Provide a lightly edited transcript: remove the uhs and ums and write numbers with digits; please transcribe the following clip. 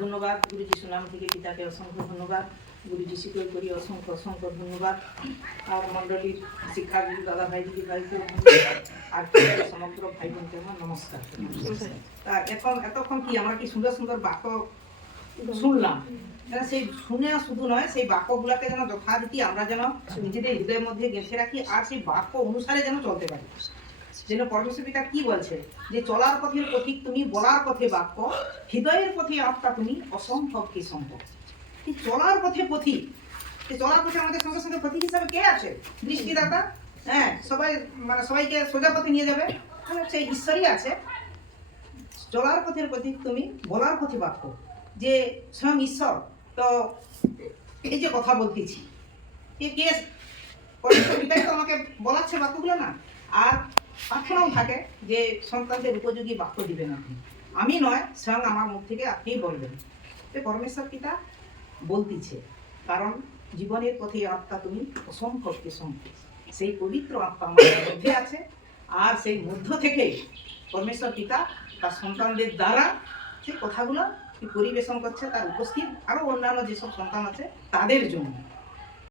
ধন্যবাদ গুরু যিশু নাম থেকে পিতাকে অসংখ্য ধন্যবাদ, গুরু যিশুকে করি অসংখ্য অসংখ্য ধন্যবাদ, আর মণ্ডলীর শিক্ষাগুরু দাদা ভাই দিদি ভাইকে ধন্যবাদ, আর সমগ্র ভাই বোনকে আমার নমস্কার। তা এতক্ষণ কি আমরা কি সুন্দর সুন্দর বাক্য শুনলাম, সেই শুনে শুধু নয়, সেই বাক্যগুলাকে যেন যথারীতি আমরা যেন নিজেদের হৃদয়ের মধ্যে গেঁথে রাখি, আর সেই বাক্য অনুসারে যেন চলতে পারি। যেন পরমেশ্বর পিতা কি বলছে যে চলার পথের পথিক তুমি, বলার পথে বাক্য, হৃদয়ের পথে আত্মা তুমি, অসম্ভব কি সম্ভব। চলার পথে পথিক, চলার পথে আমাদের সঙ্গে সঙ্গে পথিক হিসাবে কে আছে? দৃষ্টিদাতা। হ্যাঁ, সবাই মানে সবাইকে সোজা পথে নিয়ে যাবে, সেই ঈশ্বরই আছে। চলার পথের পথিক তুমি, বলার পথে বাক্য, যে স্বয়ং ঈশ্বর। তো এই যে কথা বলতেছি, কে? পরমেশ্বর পিতাই তো আমাকে বলাচ্ছে বাক্যগুলো না। আর প্রার্থনাও থাকে যে সন্তানদের উপযোগী বাক্য দিবেন আপনি, আমি নয়, স্বয়ং আমার মুখ থেকে আপনিই বলবেন। তো পরমেশ্বর পিতা বলতেছে, কারণ জীবনের পথে আত্মা তুমি, অসম্ভবকে সম্ভব। সেই পবিত্র আত্মা আমাদের মধ্যে আছে, আর সেই মধ্য থেকে পরমেশ্বর পিতা তার সন্তানদের দ্বারা সেই কথাগুলো পরিবেশন করছে, তার উপস্থিত আরো অন্যান্য যেসব সন্তান আছে তাদের জন্য।